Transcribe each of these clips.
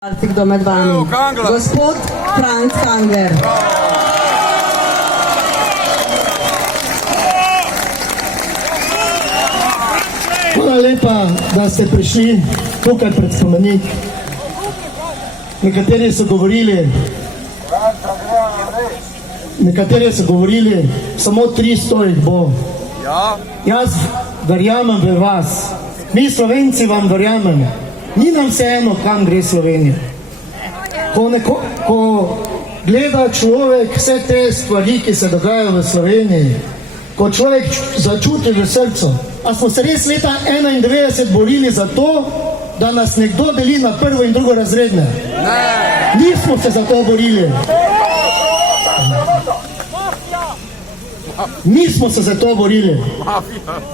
Kdo med vami? Gospod Franc Kangler. Hvala lepa, da ste prišli tukaj pred spomenik. Nekateri so govorili, samo 300 jih bo. Jaz verjamem v vas. Mi Slovenci vam verjamemo. Ni nam vseeno, kam gre Slovenija. Ko gleda človek vse te stvari, ki se dogajajo v Sloveniji, ko človek začuti v srcu, a smo se res leta 1991 borili za to, da nas nekdo deli na prvo in drugo razredne? Nismo se za to borili. Nismo se za to borili.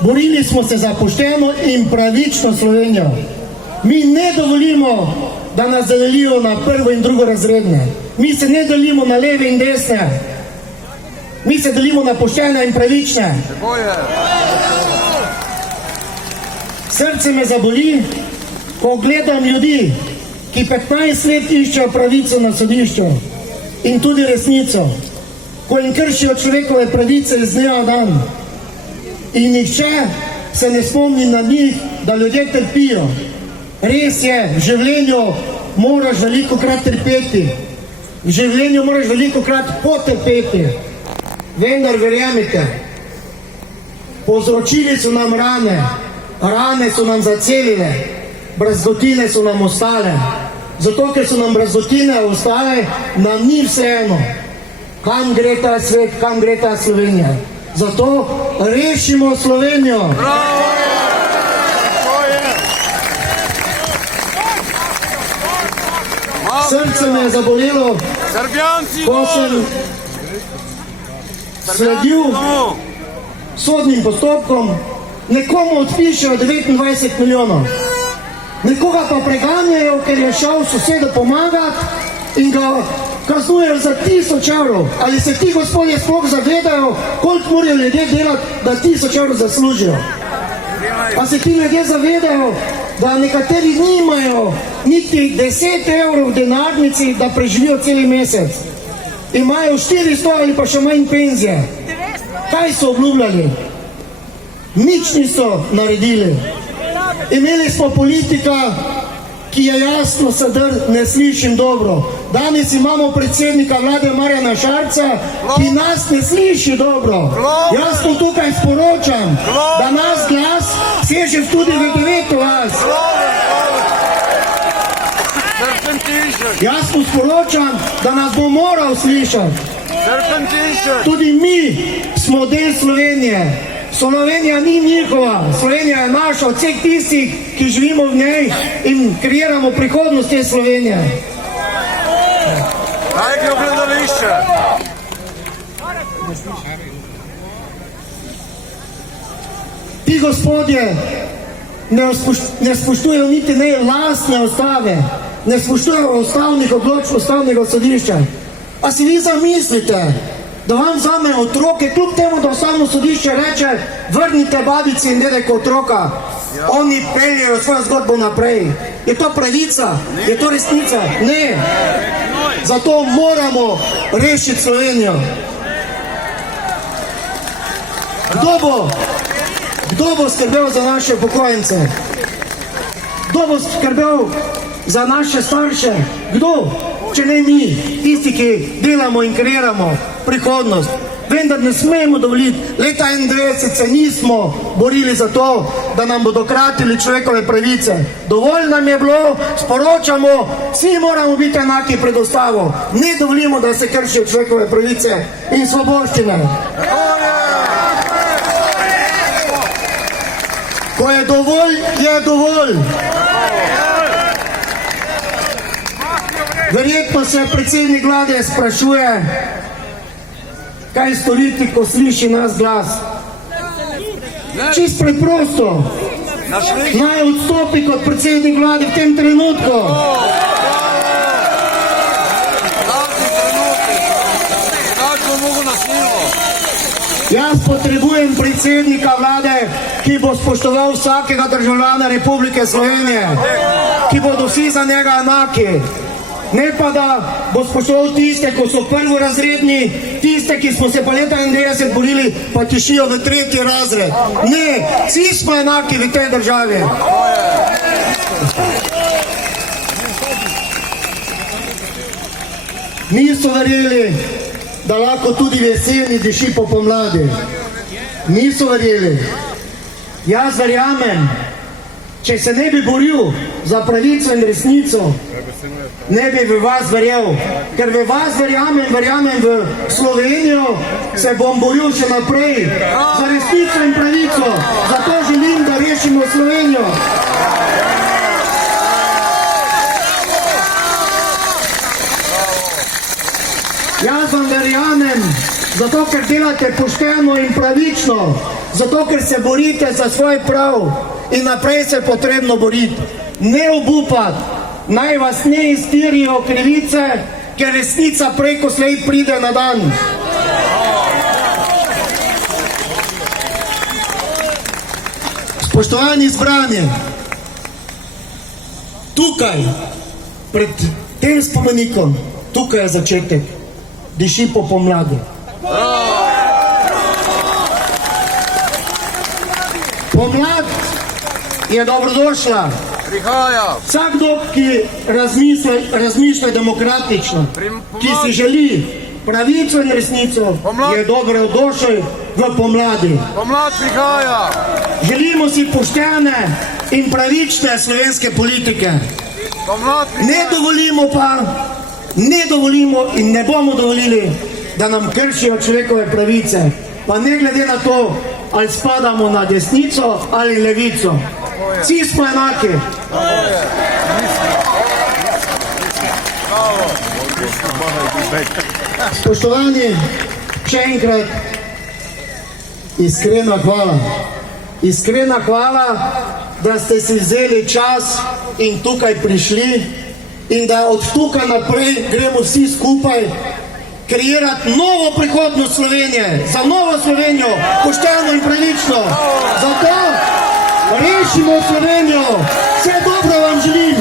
Borili smo se za pošteno in pravično Slovenijo. Mi ne dovolimo, da nas delijo na prvo in drugo razredne. Mi se ne delimo na leve in desne. Mi se delimo na poštene in pravične. Srce me zaboli, ko gledam ljudi, ki 15 let iščejo pravico na sodišču in tudi resnico, ko jim kršijo človekove pravice iz dneva v dan. In nihče se ne spomni na njih, da ljudje trpijo. Res je, v življenju moraš velikokrat trpeti. V življenju moraš velikokrat potrpeti. Vendar verjemite, povzročili so nam rane. Rane so nam zacelile. Brazgotine so nam ostale. Zato, ker so nam brazgotine ostale, nam ni vseeno, kam gre ta svet, kam gre ta Slovenija. Zato rešimo Slovenijo. Srce me je zabolelo, ko sem sledil sodnim postopkom. Nekomu odpišejo 29 milijonov. Nekoga pa preganjajo, ker je šel sosedu pomagati in ga kaznujejo za 1000 evrov. Ali se ti gospodje sploh zavedajo, koliko morajo ljudje delati, da 1000 evrov zaslužijo? A se ti ljudje zavedajo, da nekateri nimajo niti 10 evrov v denarnici, da preživijo celi mesec? Imajo 400 ali pa še manj penzije. Kaj so obljubljali? Nič niso naredili. Imeli smo politika, ki je jasno sedaj ne slišim dobro. Danes imamo predsednika vlade Marjana Šarca, ki nas ne sliši dobro. Jaz to tukaj sporočam, da nas glas seže tudi v 9. vas. Jaz mu sporočam, da nas bo moral slišati. Tudi mi smo del Slovenije. Slovenija ni njihova, Slovenija je naša, od vseh tistih, ki živimo v njej in kreiramo prihodnost te Slovenije. Kaj je gledališče? Ti gospodje ne spoštujejo niti ne lastne ustave, ne spoštujejo ustavnih odločb Ustavnega sodišča. A si vi zamislite, da vam vzame otroke, kljub temu, da Ustavno sodišče reče, vrnite babici in dedek otroka. Oni peljejo svojo zgodbo naprej. Je to pravica? Je to resnica? Ne. Zato moramo rešiti Slovenijo. Kdo bo skrbel za naše upokojence? Kdo bo skrbel za naše starše? Kdo? Če ne mi, tisti, ki delamo in kreiramo prihodnost. Vendar ne smemo dovoliti, leta 1991 se nismo borili za to, da nam bodo kratili človekove pravice. Dovolj nam je bilo, sporočamo, vsi moramo biti enaki pred ustavo. Ne dovolimo, da se kršijo človekove pravice in svoboščine. Ko je dovolj, je dovolj. Verjetno se predsednik vlade sprašuje, kaj storiti, ko sliši nas glas. Čisto preprosto. Naj odstopi kot predsednik vlade v tem trenutku. Jaz potrebujem predsednika vlade, ki bo spoštoval vsakega državljana Republike Slovenije, ki bodo vsi za njega enaki. Ne pa, da bo spoštoval tiste, ko so prvorazredni, tiste, ki smo se pa leta 91 borili, pa tišijo v 3. razred. Ne, vsi smo enaki v tej državi. Niso verjeli, da lahko tudi v jeseni diši po pomladi. Niso verjeli. Jaz verjamem, če se ne bi boril za pravico in resnico, ne bi v vas verjel. Ker v vas verjamem v Slovenijo, se bom boril še naprej za resnico in pravico. Zato želim, da rešimo Slovenijo. Jaz vam verjamem, zato ker delate pošteno in pravično, zato ker se borite za svoj prav in naprej se je potrebno boriti. Ne obupati, naj vas ne iztirijo krivice, ker resnica preko slej pride na dan. Spoštovani zbrani, tukaj, pred tem spomenikom, tukaj je začetek. Diši po pomladi. Pomlad je dobrodošla. Prihaja. Vsakdo, ki razmišlja demokratično, ki si želi pravico in resnico, je dobrodošel v pomladi. Pomlad prihaja. Želimo si poštene in pravične slovenske politike. Pomlad prihaja. Ne dovolimo in ne bomo dovolili, da nam kršijo človekove pravice, pa ne glede na to, ali spadamo na desnico ali levico. Vsi smo enaki. Spoštovani, še enkrat iskrena hvala. Iskrena hvala, da ste si vzeli čas in tukaj prišli, in da od tukaj naprej gremo vsi skupaj kreirati novo prihodnost Slovenije, za novo Slovenijo, pošteno in pravično. Zato rešimo Slovenijo. Vse dobro vam želim.